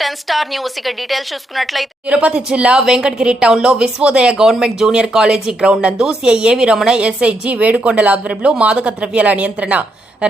Ten star news. ఇక details చూసుకున్నట్లయితే తిరుపతి జిల్లా వెంకటగిరి టౌన్లో Vishwodaya government junior college ground నందు సిఐఏవి రమణ ఎస్ఐజి వేడుకొండల ఆధ్వర్యంలో మాదక ద్రవ్యాల నియంత్రణ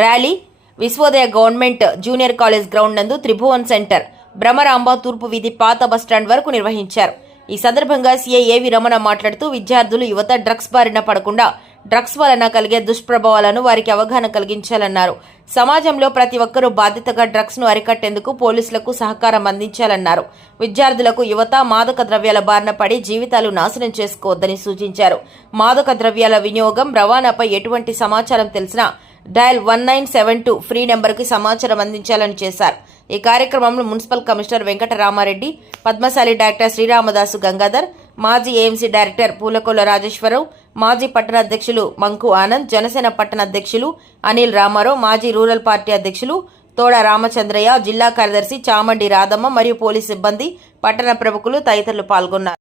rally Vishwodaya government junior college ground నందు త్రిభువన్ సెంటర్ భ్రమరాంబ తూర్పు వీధి పాత బస్టాండ్ వరకు నిర్వహించారు. ఈ సందర్భంగా సీఐఏవి రమణ మాట్లాడుతూ విద్యార్థులు యువత డ్రగ్స్ బారిన పడకుండా డ్రగ్స్ వలన కలిగే దుష్ప్రభావాలను వారికి అవగాహన కలిగించాలన్నారు. సమాజంలో ప్రతి ఒక్కరూ బాధ్యతగా డ్రగ్స్ను అరికట్టేందుకు పోలీసులకు సహకారం అందించాలన్నారు. విద్యార్థులకు యువత మాదక ద్రవ్యాల బారిన పడి జీవితాలు నాశనం చేసుకోవద్దని సూచించారు. మాదక ద్రవ్యాల వినియోగం రవాణాపై ఎటువంటి సమాచారం తెలిసినా dial one nine seven two free నెంబర్కి సమాచారం అందించాలని చేశారు. ఈ కార్యక్రమంలో municipal commissioner Venkataramareddy Padmashali director Sriramadasu Gangadhar మాజీ ఏఎంసీ డైరెక్టర్ పూలకొల్ల రాజేశ్వరరావు మాజీ పట్టణ అధ్యక్షులు మంకు ఆనంద్ జనసేన పట్టణ అధ్యక్షులు అనిల్ రామారావు మాజీ రూరల్ పార్టీ అధ్యక్షులు తోడ రామచంద్రయ్య జిల్లా కార్యదర్శి చామండి రాధమ్మ మరియు పోలీస్ సిబ్బంది పట్టణ ప్రముఖులు తదితరులు పాల్గొన్నారు.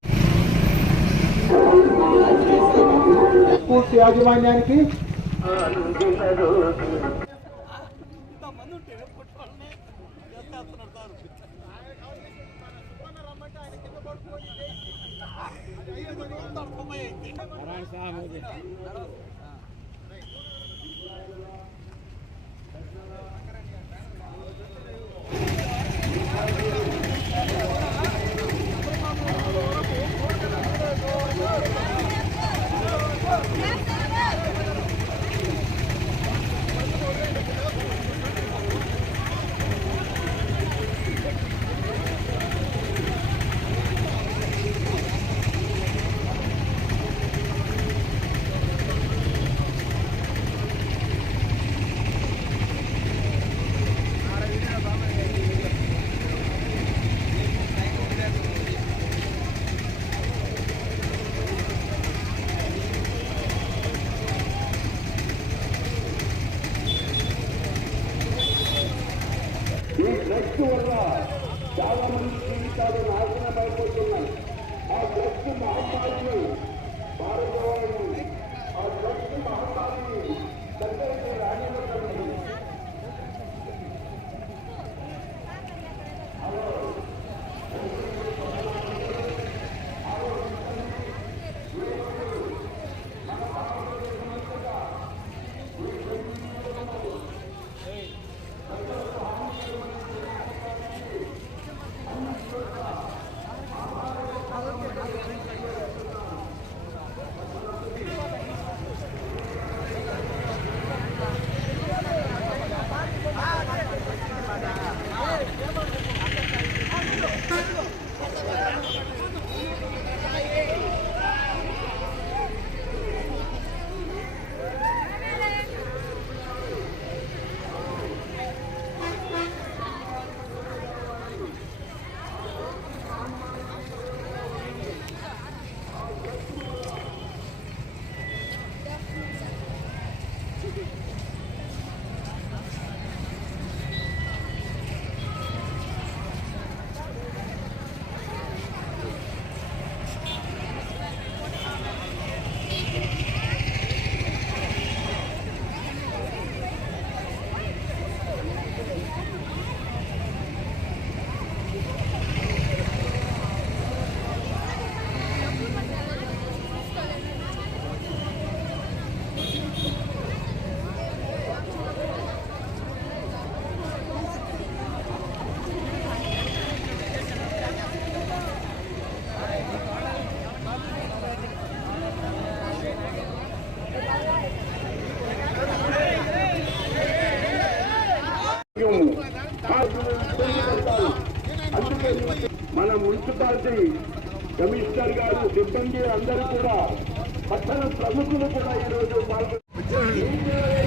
పూర్తి యాజమాన్యానికి ఈ మున్సిపాలిటీ కమిషనర్ గారు సిబ్బంది అందరూ కూడా పట్టణ ప్రముఖులు కూడా ఈరోజు పాల్గొన్నారు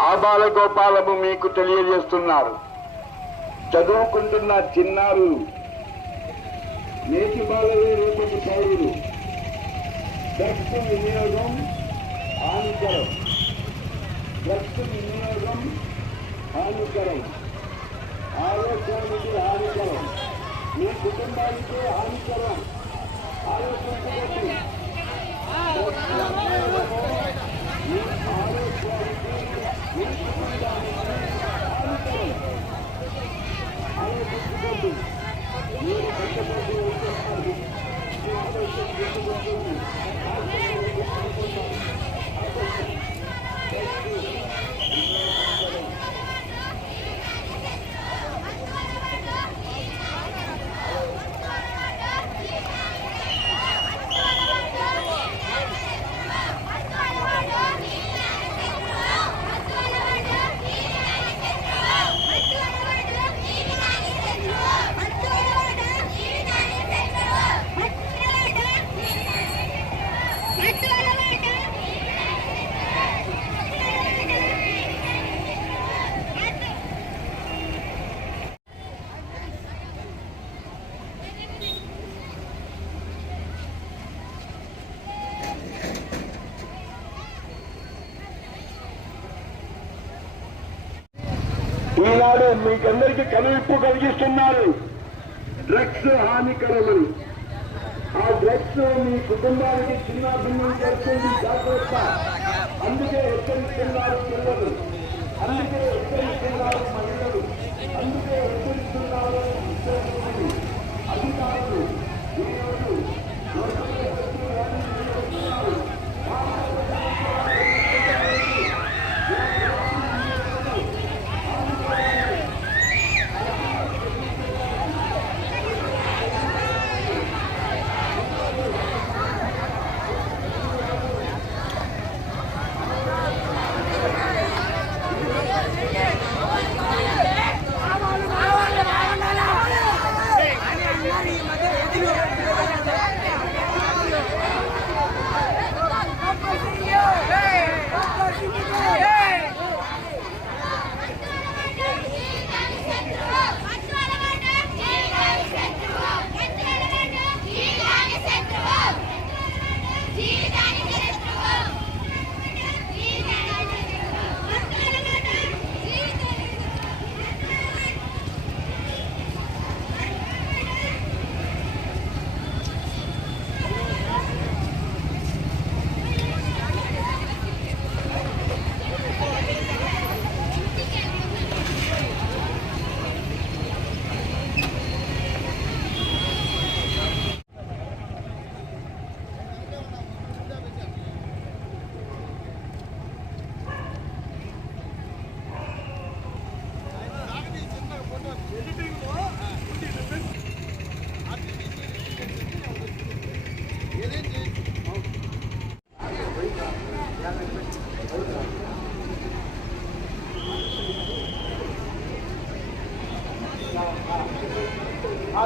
ఆబాల గోపాలము మీకు తెలియజేస్తున్నారు. చదువుకుంటున్న చిన్నారు నేటి బాలలే రేపటి పౌరులు డ్రగ్స్ వినియోగం హానికరం. డ్రగ్స్ వినియోగం హానికరం. ఆరోగ్యానికి హానికరం. మీ కుటుంబానికి హానికరం. ఆలోచించకండి డ్రగ్స్ మీ ఆరోగ్యానికి మీ కుటుంబానికి ఈనాడు మీకందరికీ కనువిప్పు కలిగిస్తున్నారు డ్రగ్స్ హానికరమని ఆ డ్రగ్స్ మీ కుటుంబానికి చిన్న భిన్నం చేస్తుంది జాగ్రత్త. అందుకే హెచ్చరిస్తున్నారు పిల్లలు. అందుకే హెచ్చరిస్తున్నారు మహిళలు. అందుకే హెచ్చరిస్తున్నారు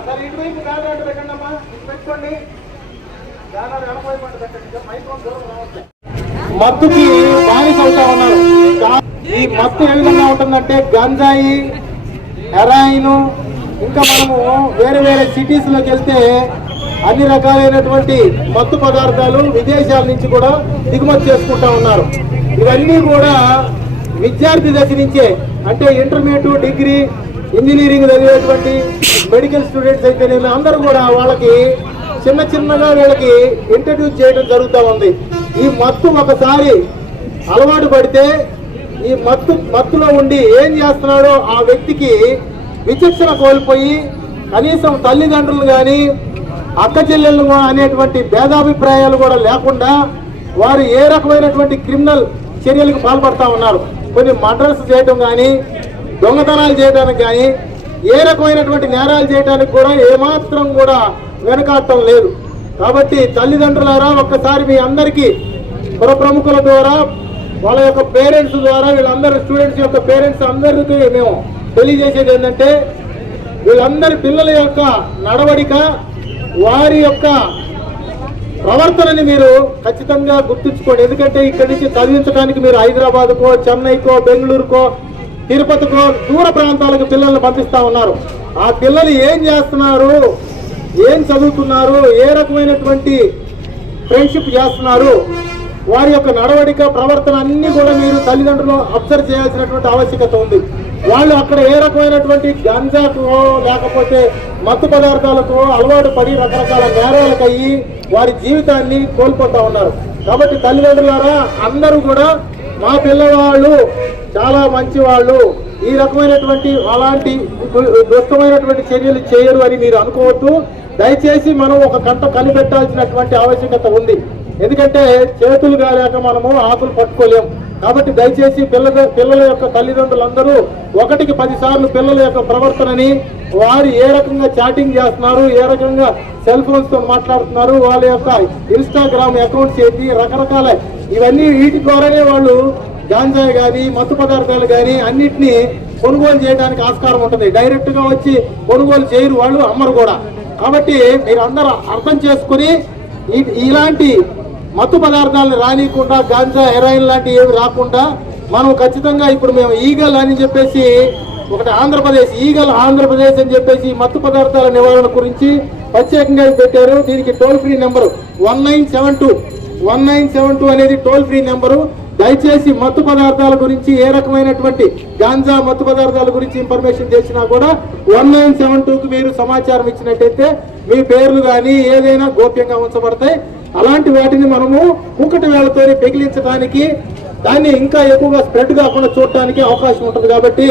సరే ఇటువైపు బ్యానర్ పెట్టండి అమ్మా ఇటు పెట్టుకోండి. బ్యానర్ ఎడమవైపు అటు పెట్టండి. మైక్రోన్ దూరం రావట్లేదు మత్తుకి బానిస అవుతా ఉన్నారు. ఈ మత్తు ఏ విధంగా ఉంటుందంటే గంజాయి హెరాయిన్ ఇంకా మనము వేరే వేరే సిటీస్లోకి వెళ్తే అన్ని రకాలైనటువంటి మత్తు పదార్థాలు విదేశాల నుంచి కూడా దిగుమతి చేసుకుంటా ఉన్నారు. ఇవన్నీ కూడా విద్యార్థి దశ నుంచే అంటే ఇంటర్మీడియట్ డిగ్రీ ఇంజనీరింగ్ చదివేటువంటి మెడికల్ స్టూడెంట్స్ అయితే అందరూ కూడా వాళ్ళకి చిన్న చిన్నగా వీళ్ళకి ఇంట్రడ్యూస్ చేయడం జరుగుతూ ఉంది. ఈ మత్తు ఒకసారి అలవాటు పడితే ఈ మత్తు మత్తులో ఉండి ఏం చేస్తున్నాడో ఆ వ్యక్తికి విచక్షణ కోల్పోయి కనీసం తల్లిదండ్రులు కానీ అక్క చెల్లెళ్ళు అనేటువంటి భేదాభిప్రాయాలు కూడా లేకుండా వారు ఏ రకమైనటువంటి క్రిమినల్ చర్యలకు పాల్పడతా ఉన్నారు. కొన్ని మర్డర్స్ చేయటం కానీ దొంగతనాలు చేయడానికి కానీ ఏ రకమైనటువంటి నేరాలు చేయడానికి కూడా ఏమాత్రం కూడా వెనకాడటం లేదు. కాబట్టి తల్లిదండ్రులారా ఒక్కసారి మీ అందరికీ పురప్రముఖుల ద్వారా వాళ్ళ యొక్క పేరెంట్స్ ద్వారా వీళ్ళందరూ స్టూడెంట్స్ యొక్క పేరెంట్స్ అందరికీ మేము తెలియజేసేది ఏంటంటే వీళ్ళందరి పిల్లల యొక్క నడవడిక వారి యొక్క ప్రవర్తనని మీరు ఖచ్చితంగా గుర్తుంచుకోండి. ఎందుకంటే ఇక్కడి నుంచి చదివించడానికి మీరు హైదరాబాద్కో చెన్నైకో బెంగళూరుకో తిరుపతికో దూర ప్రాంతాలకు పిల్లల్ని పంపిస్తా ఉన్నారు. ఆ పిల్లలు ఏం చేస్తున్నారు? ఏం చదువుతున్నారు? ఏ రకమైనటువంటి ఫ్రెండ్షిప్ చేస్తున్నారు? వారి యొక్క నడవడిక ప్రవర్తన అన్నీ కూడా మీరు తల్లిదండ్రులు అబ్జర్వ్ చేయాల్సినటువంటి ఆవశ్యకత ఉంది. వాళ్ళు అక్కడ ఏ రకమైనటువంటి గంజాకో లేకపోతే మత్తు పదార్థాలకు అలవాటు పడి రకరకాల నేరాలకు అయ్యి వారి జీవితాన్ని కోల్పోతా ఉన్నారు. కాబట్టి తల్లిదండ్రులారా అందరూ కూడా మా పిల్లవాళ్ళు చాలా మంచి వాళ్ళు ఈ రకమైనటువంటి అలాంటి దుష్టమైనటువంటి చర్యలు చేయరు అని మీరు అనుకోవద్దు. దయచేసి మనం ఒక కంట కనిపెట్టాల్సినటువంటి ఆవశ్యకత ఉంది. ఎందుకంటే చేతులు కాలేక మనము ఆకులు పట్టుకోలేం. కాబట్టి దయచేసి పిల్లల పిల్లల యొక్క తల్లిదండ్రులందరూ ఒకటికి పదిసార్లు పిల్లల యొక్క ప్రవర్తనని వారు ఏ రకంగా చాటింగ్ చేస్తున్నారు ఏ రకంగా సెల్ ఫోన్స్తో మాట్లాడుతున్నారు వాళ్ళ యొక్క ఇన్స్టాగ్రామ్ అకౌంట్స్ ఏంటి రకరకాల ఇవన్నీ వీటి ద్వారానే వాళ్ళు గాంజాయి కానీ మత్తు పదార్థాలు కానీ అన్నిటినీ కొనుగోలు చేయడానికి ఆస్కారం ఉంటుంది. డైరెక్ట్గా వచ్చి కొనుగోలు చేయరు వాళ్ళు అమ్మరు కూడా. కాబట్టి మీరు అందరూ అర్థం చేసుకుని ఇలాంటి మత్తు పదార్థాలను రానియకుండా గాంజా హెరాయిన్ లాంటివి ఏమి రాకుండా మనం ఖచ్చితంగా ఇప్పుడు మేము ఈగల్ అని చెప్పేసి ఒకటి ఆంధ్రప్రదేశ్ ఈగల్ ఆంధ్రప్రదేశ్ అని చెప్పేసి మత్తు పదార్థాల నివారణ గురించి ప్రత్యేకంగా పెట్టారు. దీనికి toll free number one nine seven two one nine seven two అనేది టోల్ ఫ్రీ నెంబరు. దయచేసి మత్తు పదార్థాల గురించి ఏ రకమైనటువంటి గాంజా మత్తు పదార్థాల గురించి ఇన్ఫర్మేషన్ చేసినా కూడా వన్ నైన్ సెవెన్ టూకి మీరు సమాచారం ఇచ్చినట్టయితే మీ పేర్లు కానీ ఏదైనా గోప్యంగా ఉంచబడతాయి. అలాంటి వాటిని మనము కుక్కటి వేళతో పెగిలించడానికి దాన్ని ఇంకా ఎక్కువగా స్ప్రెడ్ కాకుండా చూడటానికి అవకాశం ఉంటుంది కాబట్టి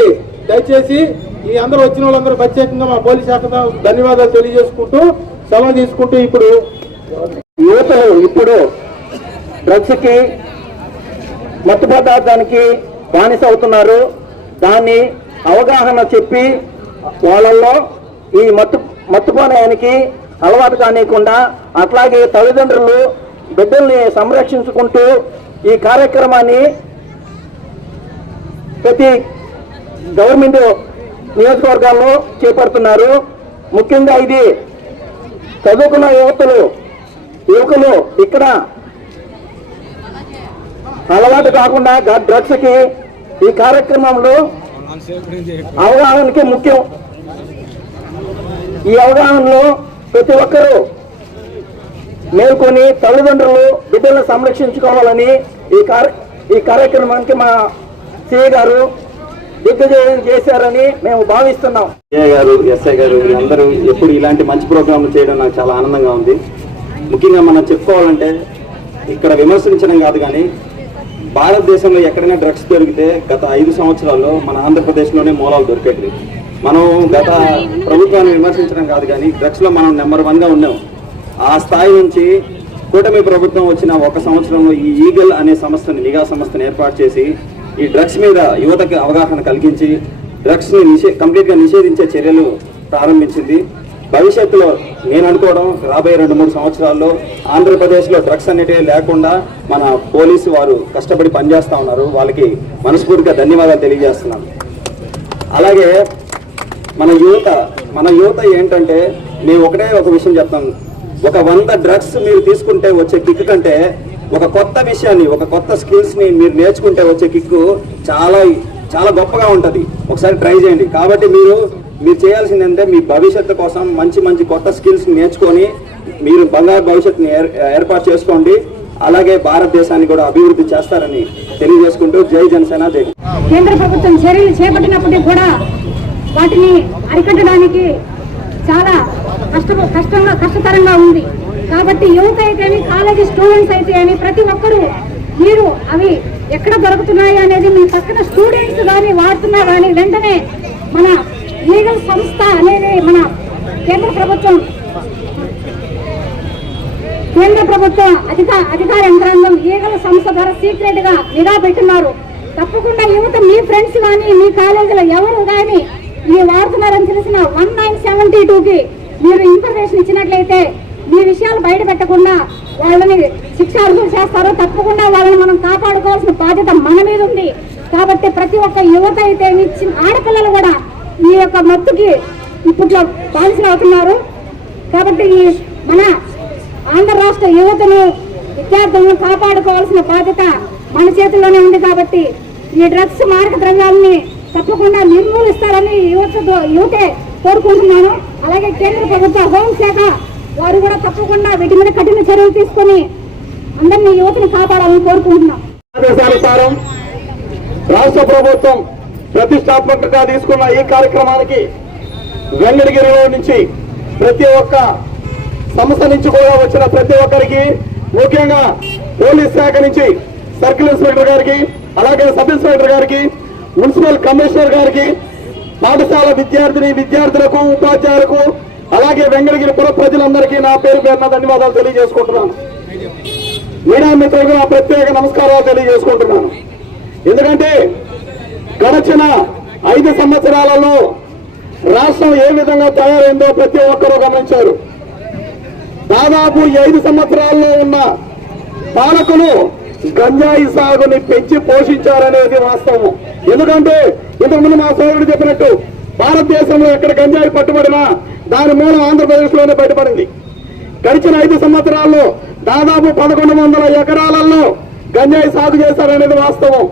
దయచేసి ఈ అందరూ వచ్చిన వాళ్ళందరూ ప్రత్యేకంగా మా పోలీస్ శాఖ ధన్యవాదాలు తెలియజేసుకుంటూ సెలవు తీసుకుంటూ ఇప్పుడు యువతలు ఇప్పుడు డ్రగ్స్కి మత్తు పదార్థానికి బానిస అవుతున్నారు. దాన్ని అవగాహన చెప్పి వాళ్ళల్లో ఈ మత్తు మత్తుపానయానికి అలవాటు కానియకుండా అట్లాగే తల్లిదండ్రులు బిడ్డల్ని సంరక్షించుకుంటూ ఈ కార్యక్రమాన్ని ప్రతి గవర్నమెంట్ నియోజకవర్గాల్లో చేపడుతున్నారు. ముఖ్యంగా ఇది చదువుకున్న యువతులు యువకులు ఇక్కడ అలవాటు కాకుండా డ్రగ్స్కి ఈ కార్యక్రమంలో అవగాహనకి ముఖ్యం. ఈ అవగాహనలో ప్రతి ఒక్కరూ మేల్కొని తల్లిదండ్రులు బిడ్డలను సంరక్షించుకోవాలని ఈ కార్య ఈ కార్యక్రమానికి మా సిఏ గారు దిగ్గజయం చేశారని మేము భావిస్తున్నాం. ఏ గారు ఎస్ఐ గారు అందరూ ఎప్పుడు ఇలాంటి మంచి ప్రోగ్రాంలు చేయడం నాకు చాలా ఆనందంగా ఉంది. ముఖ్యంగా మనం చెప్పుకోవాలంటే ఇక్కడ విమర్శించడం కాదు కానీ భారతదేశంలో ఎక్కడైనా డ్రగ్స్ దొరికితే గత ఐదు సంవత్సరాల్లో మన ఆంధ్రప్రదేశ్లోనే మూలాలు దొరికేటివి. మనం గత ప్రభుత్వాన్ని విమర్శించడం కాదు కానీ డ్రగ్స్లో మనం నెంబర్ వన్గా ఉన్నాం. ఆ స్థాయి నుంచి కూటమి ప్రభుత్వం వచ్చిన ఒక సంవత్సరంలో ఈ ఈగల్ అనే సంస్థను నిఘా సంస్థను ఏర్పాటు చేసి ఈ డ్రగ్స్ మీద యువతకి అవగాహన కలిగించి డ్రగ్స్ని నిషే కంప్లీట్గా నిషేధించే చర్యలు ప్రారంభించింది. భవిష్యత్తులో నేను అనుకోవడం రాబోయే రెండు మూడు సంవత్సరాల్లో ఆంధ్రప్రదేశ్లో డ్రగ్స్ అనేటివి లేకుండా మన పోలీసు వారు కష్టపడి పనిచేస్తూ ఉన్నారు. వాళ్ళకి మనస్ఫూర్తిగా ధన్యవాదాలు తెలియజేస్తున్నాను. అలాగే మన యువత మన యువత ఏంటంటే నేను ఒకటే ఒక విషయం చెప్తాను. ఒక వంద డ్రగ్స్ మీరు తీసుకుంటే వచ్చే కిక్ కంటే ఒక కొత్త విషయాన్ని ఒక కొత్త స్కిల్స్ని మీరు నేర్చుకుంటే వచ్చే కిక్ చాలా చాలా గొప్పగా ఉంటుంది. ఒకసారి ట్రై చేయండి. కాబట్టి మీరు మీరు చేయాల్సింది అంటే మీ భవిష్యత్తు కోసం మంచి మంచి కొత్త స్కిల్స్ నేర్చుకొని మీరు బంగారు భవిష్యత్తుని ఏర్- ఏర్పాటు చేసుకోండి. అలాగే భారతదేశాన్ని కూడా అభివృద్ధి చేస్తారని తెలియజేసుకుంటూ జై జనసేన జై కేంద్ర ప్రభుత్వం చర్యలు చేపట్టినప్పటికీ కూడా వాటిని అరికట్టడానికి చాలా కష్ట కష్టంగా కష్టతరంగా ఉంది. కాబట్టి యువత అయితేమి కాలేజీ స్టూడెంట్స్ అయితే అని ప్రతి ఒక్కరూ మీరు అవి ఎక్కడ దొరుకుతున్నాయి అనేది మీ పక్కన స్టూడెంట్స్ కానీ వాడుతున్నా కానీ వెంటనే మన లీగల్ సంస్థ అనేది మన కేంద్ర ప్రభుత్వం కేంద్ర ప్రభుత్వ అధిక అధికార యంత్రాంగం ఈగల సంస్థ ద్వారా సీక్రెట్గా నిఘా పెట్టున్నారు. తప్పకుండా యువత మీ ఫ్రెండ్స్ కానీ మీ కాలేజీలో ఎవరు కానీ ఈ వాడుతున్నారని తెలిసిన వన్ నైన్ సెవెంటీ టూకి మీరు ఇన్ఫర్మేషన్ ఇచ్చినట్లయితే మీ విషయాలు బయట పెట్టకుండా వాళ్ళని శిక్ష అర్హులు చేస్తారో తప్పకుండా వాళ్ళని మనం కాపాడుకోవాల్సిన బాధ్యత మన మీద ఉంది. కాబట్టి ప్రతి ఒక్క యువత అయితే మీ చిన్న ఆడపిల్లలు కూడా ఈ యొక్క మత్తుకి ఇప్పట్లో బాధితులు అవుతున్నారు. కాబట్టి ఈ మన ఆంధ్ర రాష్ట్ర యువతను విద్యార్థులను కాపాడుకోవాల్సిన బాధ్యత మన చేతుల్లోనే ఉంది కాబట్టి ఈ డ్రగ్స్ మారక ద్రవ్యాలని తప్పకుండా నిర్మూలిస్తారని యువత యువతే కోరుకుంటున్నాను. అలాగే కేంద్ర ప్రభుత్వ హోంశాఖ వారు కూడా తప్పకుండా వీటి మీద కఠిన చర్యలు తీసుకొని అందరినీ యువతని కాపాడాలని కోరుకుంటున్నాం. ఆదేశానుసారం రాష్ట్ర ప్రభుత్వం ప్రతిష్టాత్మకంగా తీసుకున్న ఈ కార్యక్రమానికి వెంకటగిరిలో నుంచి ప్రతి ఒక్క సంస్థ నుంచి కూడా వచ్చిన ప్రతి ఒక్కరికి ముఖ్యంగా పోలీస్ శాఖ నుంచి సర్కిల్ ఇన్స్పెక్టర్ గారికి అలాగే సబ్ ఇన్స్పెక్టర్ గారికి మున్సిపల్ కమిషనర్ గారికి పాఠశాల విద్యార్థిని విద్యార్థులకు ఉపాధ్యాయులకు అలాగే వెంకటగిరి పుర ప్రజలందరికీ నా పేరు పేరున ధన్యవాదాలు తెలియజేసుకుంటున్నాను. మీడియా మిత్రులకు నా ప్రత్యేక నమస్కారాలు తెలియజేసుకుంటున్నాను. ఎందుకంటే గడచిన ఐదు సంవత్సరాలలో రాష్ట్రం ఏ విధంగా తయారైందో ప్రతి ఒక్కరూ గమనించారు. దాదాపు ఈ ఐదు సంవత్సరాల్లో ఉన్న పాలకులు గంజాయి సాగుని పెంచి పోషించారనేది వాస్తవం ఎందుకంటే ఇంతకుముందు మా సోదరుడు చెప్పినట్టు భారతదేశంలో ఎక్కడ గంజాయి పట్టుబడినా దాని మూలం ఆంధ్రప్రదేశ్లోనే బయటపడింది. గడిచిన ఐదు సంవత్సరాల్లో దాదాపు పదకొండు వందల ఎకరాలలో గంజాయి సాగు చేశారనేది వాస్తవం.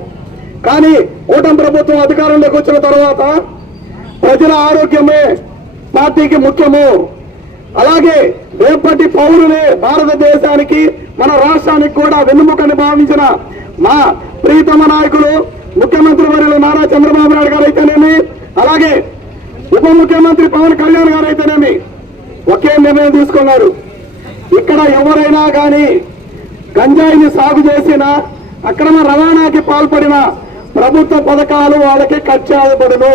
కానీ కూటమి ప్రభుత్వం అధికారంలోకి వచ్చిన తర్వాత ప్రజల ఆరోగ్యమే పార్టీకి ముఖ్యము. అలాగే రేపటి పౌరులే భారతదేశానికి మన రాష్ట్రానికి కూడా వెన్నుముకని భావించిన మా ప్రీతమ నాయకులు ముఖ్యమంత్రి వర్యులు నారా చంద్రబాబు నాయుడు గారు అయితేనేమి అలాగే ఉప ముఖ్యమంత్రి పవన్ కళ్యాణ్ గారు అయితేనేమి ఒకే నిర్ణయం తీసుకున్నారు. ఇక్కడ ఎవరైనా కానీ గంజాయిని సాగు చేసిన అక్రమ రవాణాకి పాల్పడిన ప్రభుత్వ పథకాలు వాళ్ళకి ఖర్చాయబడును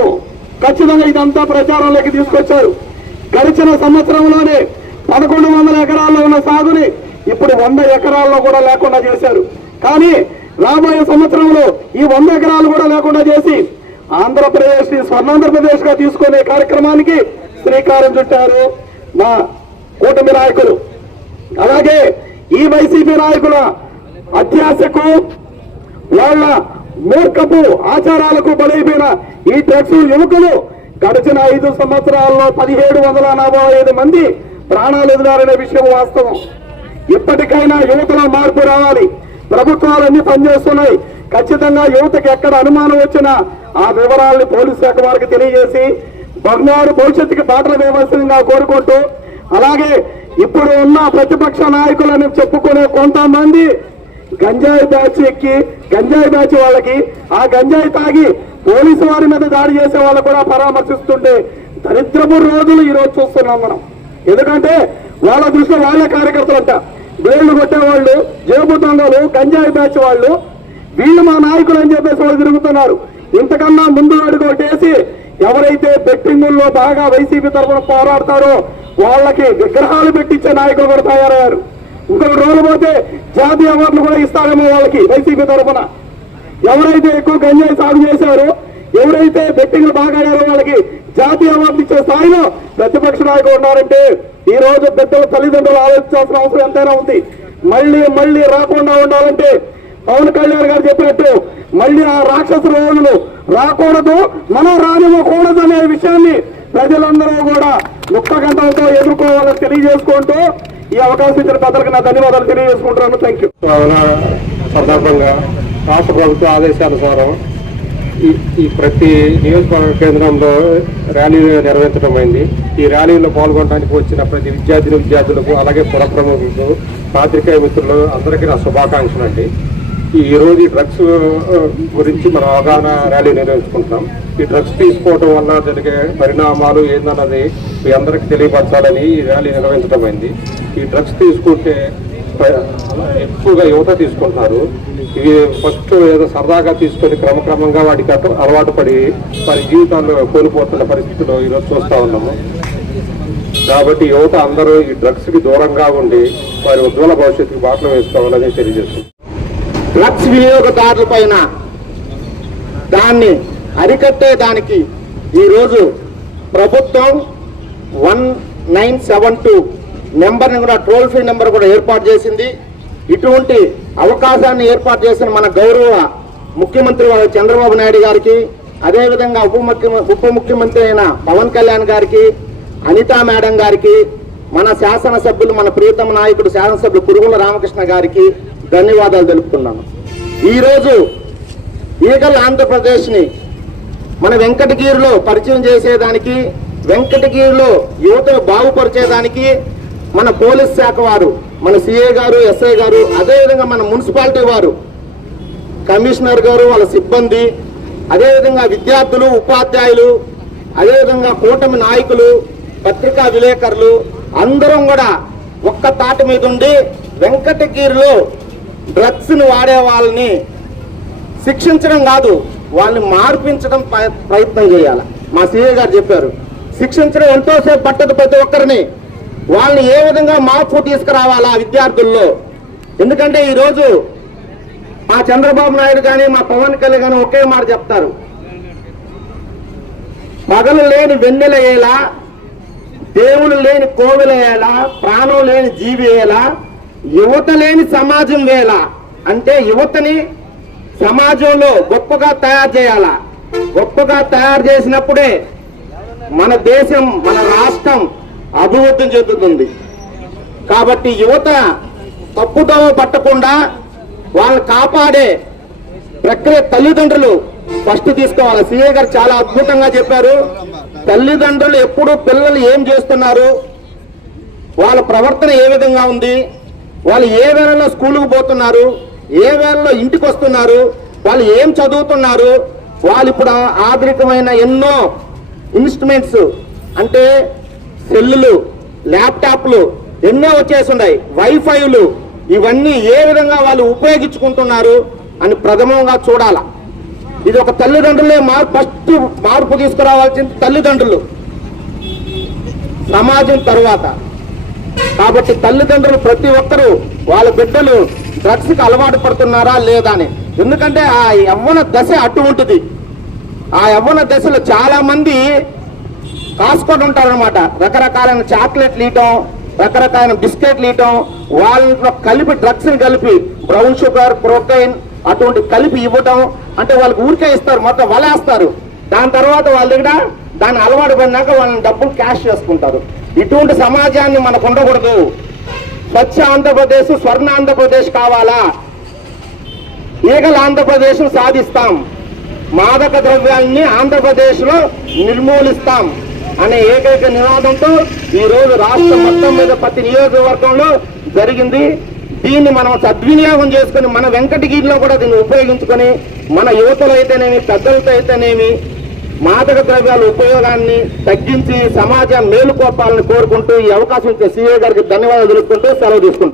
ఖచ్చితంగా ఇదంతా ప్రచారంలోకి తీసుకొచ్చారు. గడిచిన సంవత్సరంలోనే పదకొండు వందల ఎకరాల్లో ఉన్న సాగుని ఇప్పుడు వంద ఎకరాల్లో కూడా లేకుండా చేశారు. కానీ రాబోయే సంవత్సరంలో ఈ వంద ఎకరాలు కూడా లేకుండా చేసి ఆంధ్రప్రదేశ్ని స్వర్ణాంధ్రప్రదేశ్గా తీసుకునే కార్యక్రమానికి శ్రీకారం చుట్టారు మా కూటమి నాయకులు. అలాగే ఈ వైసీపీ నాయకుల అత్యాశకు వాళ్ళ మూర్ఖపు ఆచారాలకు బలైపోయిన ఈ టెక్స్ యువకులు గడిచిన ఐదు సంవత్సరాల్లో పదిహేడు వందల నలభై ఐదు మంది ప్రాణాలు ఎదురారనే విషయం వాస్తవం. ఇప్పటికైనా యువతలో మార్పు రావాలి. ప్రభుత్వాలన్నీ పనిచేస్తున్నాయి. ఖచ్చితంగా యువతకి ఎక్కడ అనుమానం వచ్చినా ఆ వివరాలను పోలీసు శాఖ వారికి తెలియజేసి బంగారు భవిష్యత్తుకి బాటలు వేయవలసిందిగా కోరుకుంటూ అలాగే ఇప్పుడు ఉన్న ప్రతిపక్ష నాయకులని చెప్పుకునే కొంతమంది గంజాయి బ్యాచ్ ఎక్కి గంజాయి బ్యాచ్ వాళ్ళకి ఆ గంజాయి తాగి పోలీసు వారి మీద దాడి చేసే వాళ్ళు కూడా పరామర్శిస్తుంటే దరిద్రపు రోజులు ఈ రోజు చూస్తున్నాం మనం. ఎందుకంటే వాళ్ళ దృష్టిలో వాళ్ళే కార్యకర్తలంట. బేళ్ళు కొట్టేవాళ్ళు జేబు దొంగలు గంజాయి బ్యాచ్ వాళ్ళు. వీళ్ళు మా నాయకులు అని చెప్పేసి వాళ్ళు తిరుగుతున్నారు. ఇంతకన్నా ముందు అడుగుటేసి ఎవరైతే బెట్టింగుల్లో బాగా వైసీపీ తరఫున పోరాడతారో వాళ్ళకి విగ్రహాలు పెట్టించే నాయకులు కూడా తయారయ్యారు. ఇంకొక రోజు పోతే జాతీయ అవార్డులు కూడా ఇస్తారేమో వాళ్ళకి వైసీపీ తరఫున. ఎవరైతే ఎక్కువ గంజాయి సాగు చేశారో ఎవరైతే బెట్టింగ్లు బాగా ఆడారో వాళ్ళకి జాతీయ అవార్డులు ఇచ్చే స్థాయిలో ప్రతిపక్ష నాయకులు ఉన్నారంటే ఈ రోజు పెద్దల తల్లిదండ్రులు ఆలోచించాల్సిన అవసరం ఎంతైనా ఉంది. మళ్ళీ మళ్ళీ రాకుండా ఉండాలంటే పవన్ కళ్యాణ్ గారు చెప్పినట్టు మళ్ళీ ఆ రాక్షస రోజులు రాకూడదు మనం రానివ్వకూడదు అనే విషయాన్ని ప్రజలందరూ కూడా ముక్త గంటలతో ఎదుర్కోవాలని తెలియజేసుకుంటూ ఈ అవకాశం ఇచ్చిన పెద్దలకు నా ధన్యవాదాలు తెలియజేసుకుంటున్నాను. థ్యాంక్ యూ సందర్భంగా రాష్ట్ర ప్రభుత్వ ఆదేశానుసారం ఈ ప్రతి నియోజకవర్గ కేంద్రంలో ర్యాలీ నిర్వహించడం అయింది. ఈ ర్యాలీలో పాల్గొనడానికి వచ్చిన ప్రతి విద్యార్థిని విద్యార్థులకు అలాగే పుర ప్రముఖులకు పాత్రికేయ మిత్రులు అందరికీ నా శుభాకాంక్షలు అండి. ఈరోజు ఈ డ్రగ్స్ గురించి మనం అవగాహన ర్యాలీ నిర్వహించుకుంటున్నాం. ఈ డ్రగ్స్ తీసుకోవడం వల్ల జరిగే పరిణామాలు ఏందన్నది మీ అందరికీ తెలియపరచాలని ఈ ర్యాలీ నిర్వహించడం అయింది. ఈ డ్రగ్స్ తీసుకుంటే ఎక్కువగా యువత తీసుకుంటున్నారు ఇవి ఫస్ట్ ఏదో సరదాగా తీసుకొని క్రమక్రమంగా వాటికి అటు అలవాటు పడి వారి జీవితాల్లో కోల్పోతున్న పరిస్థితులు ఈరోజు చూస్తూ ఉన్నాము. కాబట్టి యువత అందరూ ఈ డ్రగ్స్కి దూరంగా ఉండి వారి ఉజ్వల భవిష్యత్తుకి బాటలు వేసుకోవాలని తెలియజేస్తుంది డ్రగ్స్ వినియోగదారుల పైన దాన్ని అరికట్టే దానికి ఈరోజు ప్రభుత్వం వన్ నైన్ సెవెన్ టూ నెంబర్ని కూడా టోల్ ఫ్రీ నెంబర్ కూడా ఏర్పాటు చేసింది. ఇటువంటి అవకాశాన్ని ఏర్పాటు చేసిన మన గౌరవ ముఖ్యమంత్రి చంద్రబాబు నాయుడు గారికి అదేవిధంగా ఉప ముఖ్య ఉప ముఖ్యమంత్రి అయిన పవన్ కళ్యాణ్ గారికి అనితా మేడం గారికి మన శాసనసభ్యులు మన ప్రియతమ నాయకుడు శాసనసభ్యులు పురుగుల రామకృష్ణ గారికి ధన్యవాదాలు తెలుపుతున్నాను. ఈరోజు ఈగల్ ఆంధ్రప్రదేశ్ని మన వెంకటగిరిలో పరిచయం చేసేదానికి వెంకటగిరిలో యువతను బాగుపరిచేదానికి మన పోలీస్ శాఖ వారు మన సిఏ గారు ఎస్ఐ గారు అదేవిధంగా మన మున్సిపాలిటీ వారు కమిషనర్ గారు వాళ్ళ సిబ్బంది అదేవిధంగా విద్యార్థులు ఉపాధ్యాయులు అదేవిధంగా కూటమి నాయకులు పత్రికా విలేకరులు అందరం కూడా ఒక్క తాటి మీద ఉండి వెంకటగిరిలో డ్రగ్స్ని వాడే వాళ్ళని శిక్షించడం కాదు వాళ్ళని మార్పించడం ప్రయత్నం చేయాలి. మా సీఏ గారు చెప్పారు శిక్షించడం ఎంతోసేపు పట్టదు ప్రతి ఒక్కరిని. వాళ్ళని ఏ విధంగా మార్పు తీసుకురావాలా విద్యార్థుల్లో? ఎందుకంటే ఈరోజు మా చంద్రబాబు నాయుడు కానీ మా పవన్ కళ్యాణ్ కానీ ఒకే మాట చెప్తారు. పగలు లేని వెన్నెల ఎలా దేవుడు లేని కోవిల ఎలా ప్రాణం లేని జీవి ఎలా యువత లేని సమాజం వేలా. అంటే యువతని సమాజంలో గొప్పగా తయారు చేయాలా? గొప్పగా తయారు చేసినప్పుడే మన దేశం మన రాష్ట్రం అభివృద్ధి చెందుతుంది. కాబట్టి యువత తప్పుదోవ పట్టకుండా వాళ్ళని కాపాడే ప్రక్రియ తల్లిదండ్రులు ఫస్ట్ తీసుకోవాలి. సీఏ గారు చాలా అద్భుతంగా చెప్పారు. తల్లిదండ్రులు ఎప్పుడు పిల్లలు ఏం చేస్తున్నారు? వాళ్ళ ప్రవర్తన ఏ విధంగా ఉంది? వాళ్ళు ఏ వేళలో స్కూల్కి పోతున్నారు? ఏ వేళలో ఇంటికి వస్తున్నారు? వాళ్ళు ఏం చదువుతున్నారు? వాళ్ళు ఇప్పుడు ఆధునికమైన ఎన్నో ఇన్స్ట్రుమెంట్స్ అంటే సెల్లులు ల్యాప్టాప్లు ఎన్నో వచ్చేసి ఉన్నాయి వైఫైలు ఇవన్నీ ఏ విధంగా వాళ్ళు ఉపయోగించుకుంటున్నారు అని ప్రథమంగా చూడాల. ఇది ఒక తల్లిదండ్రులే మార్ ఫస్ట్ మార్పు తీసుకురావాల్సింది తల్లిదండ్రులు. సమాజం తరువాత. కాబట్టి తల్లిదండ్రులు ప్రతి ఒక్కరూ వాళ్ళ బిడ్డలు డ్రగ్స్కి అలవాటు పడుతున్నారా లేదా అని. ఎందుకంటే ఆ యవ్వన దశ అటు ఉంటుంది ఆ యవ్వన దశలో చాలామంది కాసుకొని ఉంటారనమాట రకరకాలైన చాక్లెట్లు ఇయటం రకరకాలైన బిస్కెట్లు ఇయటం వాళ్ళలో కలిపి డ్రగ్స్ని కలిపి బ్రౌన్ షుగర్ ప్రోటీన్ అటువంటి కలిపి ఇవ్వటం అంటే వాళ్ళకి ఊరికే ఇస్తారు మొత్తం వలేస్తారు. దాని తర్వాత వాళ్ళ దగ్గర దాన్ని అలవాటు పడినాక వాళ్ళని డబ్బులు క్యాష్ చేసుకుంటారు. ఇటువంటి సమాజాన్ని మనకు ఉండకూడదు. స్వచ్ఛ ఆంధ్రప్రదేశ్ స్వర్ణ ఆంధ్రప్రదేశ్ కావాలా? ఈగల ఆంధ్రప్రదేశ్ సాధిస్తాం. మాదక ద్రవ్యాల్ని ఆంధ్రప్రదేశ్లో నిర్మూలిస్తాం. అనే ఏకైక నినాదంతో ఈ రోజు రాష్ట్ర మొత్తం మీద ప్రతి నియోజకవర్గంలో జరిగింది. దీన్ని మనం సద్వినియోగం చేసుకుని మన వెంకటగిరిలో కూడా దీన్ని ఉపయోగించుకొని మన యువతలు అయితేనేమి పెద్దలతో అయితేనేమి మాదక ద్రవ్యాల ఉపయోగాన్ని తగ్గించి సమాజం మేలుకోపాలని కోరుకుంటూ ఈ అవకాశం ఇచ్చే సీఏ గారికి ధన్యవాదాలు తెలుపుకుంటూ సెలవు తీసుకుంటూ